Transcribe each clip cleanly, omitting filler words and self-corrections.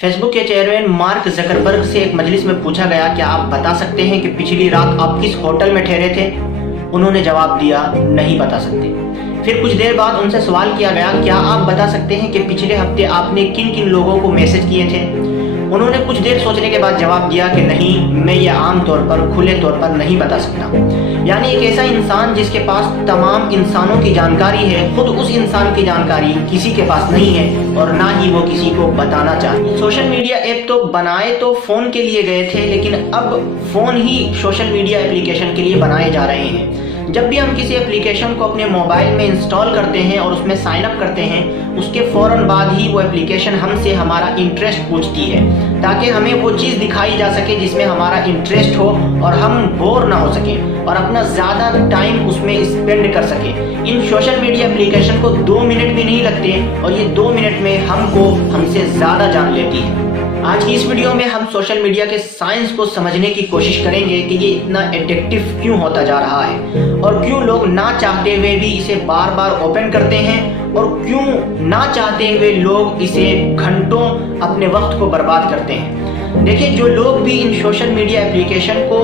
Face book के chairman mark Zuckerberg से एक मजलिस में पूछा गया, क्या आप बता सकते हैं कि पिछली रात आप किस होटल में ठहरे थे? उन्होंने जवाब दिया, नहीं बता सकते। फिर कुछ देर बाद उनसे सवाल किया गया, क्या आप बता सकते हैं कि पिछले हफ्ते आपने किन किन लोगों को मैसेज किए थे? उन्होंने कुछ देर सोचने के बाद जवाब दिया कि नहीं, मैं ये आम तौर पर खुले तौर पर नहीं बता सकता। यानी एक ऐसा इंसान जिसके पास तमाम इंसानों की जानकारी है, खुद उस इंसान की जानकारी किसी के पास नहीं है और ना ही वो किसी को बताना चाहते। सोशल मीडिया ऐप तो बनाए तो फ़ोन के लिए गए थे, लेकिन अब फ़ोन ही सोशल मीडिया एप्लीकेशन के लिए बनाए जा रहे हैं। जब भी हम किसी एप्लीकेशन को अपने मोबाइल में इंस्टॉल करते हैं और उसमें साइन अप करते हैं, उसके फ़ौरन बाद ही वो एप्लीकेशन हमसे हमारा इंटरेस्ट पूछती है, ताकि हमें वो चीज़ दिखाई जा सके जिसमें हमारा इंटरेस्ट हो और हम बोर ना हो सकें और अपना ज़्यादा टाइम उसमें स्पेंड कर सकें। इन सोशल मीडिया एप्लीकेशन को 2 मिनट भी नहीं लगते और ये 2 मिनट में हमसे ज़्यादा जान लेती है। आज की इस वीडियो में हम सोशल मीडिया के साइंस को समझने की कोशिश करेंगे कि ये इतना एडिक्टिव क्यों होता जा रहा है और क्यों लोग ना चाहते हुए भी इसे बार बार ओपन करते हैं और क्यों ना चाहते हुए लोग इसे घंटों अपने वक्त को बर्बाद करते हैं। देखिए, जो लोग भी इन सोशल मीडिया एप्लीकेशन को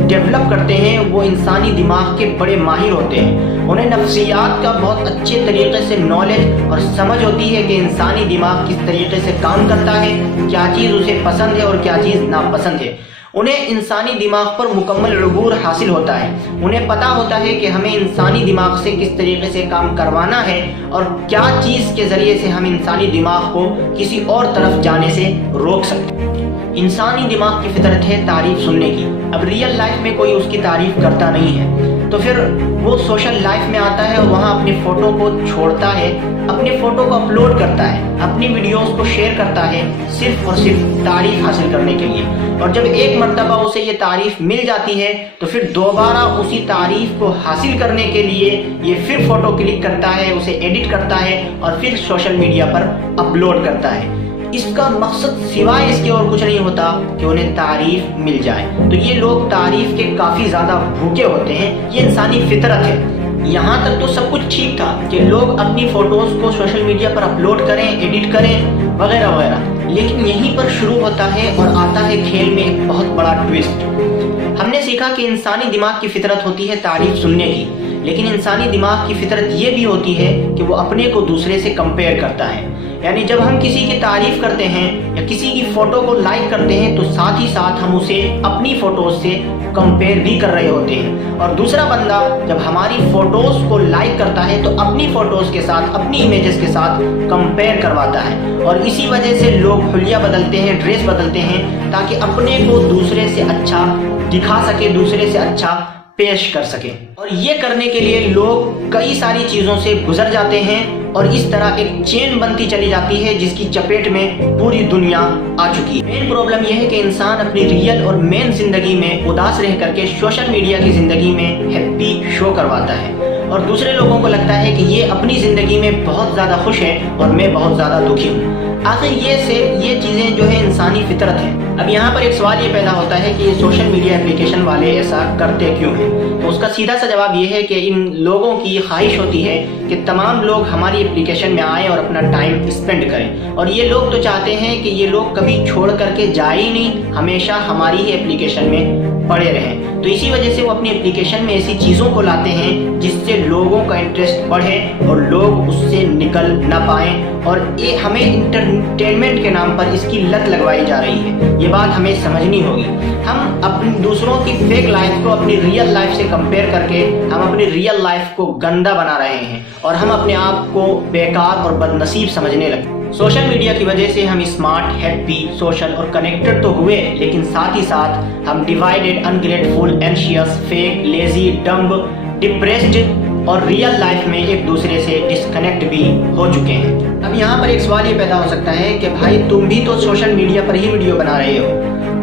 डेवलप करते हैं वो इंसानी दिमाग के बड़े माहिर होते हैं। उन्हें नफ्सियात का बहुत अच्छे तरीके से नॉलेज और समझ होती है कि इंसानी दिमाग किस तरीके से काम करता है, क्या चीज़ उसे पसंद है और क्या चीज़ नापसंद है। उन्हें इंसानी दिमाग पर मुकम्मल अबूर हासिल होता है। उन्हें पता होता है कि हमें इंसानी दिमाग से किस तरीके से काम करवाना है और क्या चीज़ के ज़रिए से हम इंसानी दिमाग को किसी और तरफ जाने से रोक सकते हैं। इंसानी दिमाग की फितरत है तारीफ सुनने की। अब रियल लाइफ में कोई उसकी तारीफ करता नहीं है, तो फिर वो सोशल लाइफ में आता है और वहाँ अपनी फ़ोटो को छोड़ता है, अपनी फ़ोटो को अपलोड करता है, अपनी वीडियोस को शेयर करता है सिर्फ और सिर्फ तारीफ हासिल करने के लिए। और जब एक मर्तबा उसे ये तारीफ मिल जाती है तो फिर दोबारा उसी तारीफ को हासिल करने के लिए ये फिर फ़ोटो क्लिक करता है, उसे एडिट करता है और फिर सोशल मीडिया पर अपलोड करता है। इसका मकसद सिवाय इसके और कुछ नहीं होता कि उन्हें तारीफ मिल जाए। तो ये लोग तारीफ के काफ़ी ज़्यादा भूखे होते हैं, ये इंसानी फितरत है। यहाँ तक तो सब कुछ ठीक था कि लोग अपनी फ़ोटोज़ को सोशल मीडिया पर अपलोड करें, एडिट करें वगैरह वगैरह, लेकिन यहीं पर शुरू होता है और आता है खेल में एक बहुत बड़ा ट्विस्ट। हमने सीखा कि इंसानी दिमाग की फितरत होती है तारीफ सुनने की, लेकिन इंसानी दिमाग की फितरत ये भी होती है कि वो अपने को दूसरे से कंपेयर करता है। यानी जब हम किसी की तारीफ करते हैं या किसी की फ़ोटो को लाइक करते हैं तो साथ ही साथ हम उसे अपनी फ़ोटोज़ से कंपेयर भी कर रहे होते हैं। और दूसरा बंदा जब हमारी फ़ोटोज़ को लाइक करता है तो अपनी फ़ोटोज़ के साथ, अपनी इमेजेस के साथ कंपेयर करवाता है। और इसी वजह से लोग हुलिया बदलते हैं, ड्रेस बदलते हैं, ताकि अपने को दूसरे से अच्छा दिखा सके, दूसरे से अच्छा पेश कर सके। और ये करने के लिए लोग कई सारी चीज़ों से गुजर जाते हैं और इस तरह एक चेन बनती चली जाती है जिसकी चपेट में पूरी दुनिया आ चुकी है। मेन प्रॉब्लम यह है कि इंसान अपनी रियल और मेन जिंदगी में उदास रह करके सोशल मीडिया की जिंदगी में हैप्पी शो करवाता है और दूसरे लोगों को लगता है कि ये अपनी जिंदगी में बहुत ज़्यादा खुश है और मैं बहुत ज़्यादा दुखी हूँ। आखिर ये चीज़ें जो है इंसानी फितरत है। अब यहाँ पर एक सवाल ये पैदा होता है कि ये सोशल मीडिया एप्लीकेशन वाले ऐसा करते क्यों हैं? तो उसका सीधा सा जवाब ये है कि इन लोगों की ख्वाहिश होती है कि तमाम लोग हमारी एप्लीकेशन में आएँ और अपना टाइम स्पेंड करें। और ये लोग तो चाहते हैं कि ये लोग कभी छोड़ करके जाए ही नहीं, हमेशा हमारी ही एप्लीकेशन में पड़े रहें। तो इसी वजह से वो अपनी एप्लीकेशन में ऐसी चीज़ों को लाते हैं जिससे लोगों का इंटरेस्ट बढ़े और लोग उससे निकल ना पाएँ। और ये हमें इंटरटेनमेंट के नाम पर इसकी लत लगवाई जा रही है। ये बात हमें समझनी होगी। हम अपनी दूसरों की फेक लाइफ को अपनी रियल लाइफ से कंपेयर करके हम अपनी रियल लाइफ को गंदा बना रहे हैं और हम अपने आप को बेकार और बदनसीब समझने लगे। सोशल मीडिया की वजह से हम स्मार्ट, हैप्पी, सोशल और कनेक्टेड तो हुए, लेकिन साथ ही साथ हम divided, ungrateful, anxious, fake, lazy, dumb, depressed और रियल लाइफ में एक दूसरे से डिस्कनेक्ट भी हो चुके हैं। अब यहाँ पर एक सवाल ये पैदा हो सकता है कि भाई तुम भी तो सोशल मीडिया पर ही वीडियो बना रहे हो,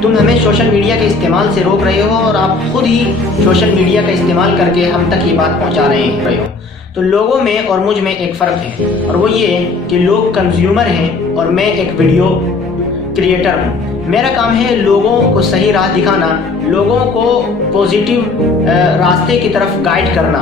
तुम हमें सोशल मीडिया के इस्तेमाल से रोक रहे हो और आप खुद ही सोशल मीडिया का इस्तेमाल करके हम तक ये बात पहुँचा रहे हो। तो लोगों में और मुझ में एक फ़र्क है और वो ये कि लोग कंज्यूमर हैं और मैं एक वीडियो क्रिएटर हूँ। मेरा काम है लोगों को सही राह दिखाना, लोगों को पॉजिटिव रास्ते की तरफ गाइड करना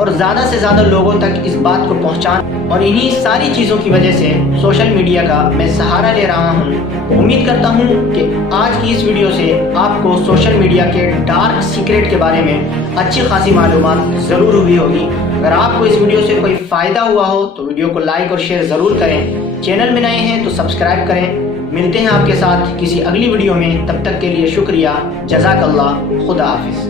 اور زیادہ سے زیادہ لوگوں تک اس بات کو پہنچانا، اور انہی ساری چیزوں کی وجہ سے سوشل میڈیا کا میں سہارا لے رہا ہوں۔ امید کرتا ہوں کہ آج کی اس ویڈیو سے آپ کو سوشل میڈیا کے ڈارک سیکرٹ کے بارے میں اچھی خاصی معلومات ضرور ہوئی ہوگی۔ اگر آپ کو اس ویڈیو سے کوئی فائدہ ہوا ہو تو ویڈیو کو لائک اور شیئر ضرور کریں۔ چینل میں نئے ہیں تو سبسکرائب کریں۔ ملتے ہیں آپ کے ساتھ کسی اگلی ویڈیو میں، تب تک کے لیے شکریہ، جزاک اللہ، خدا حافظ۔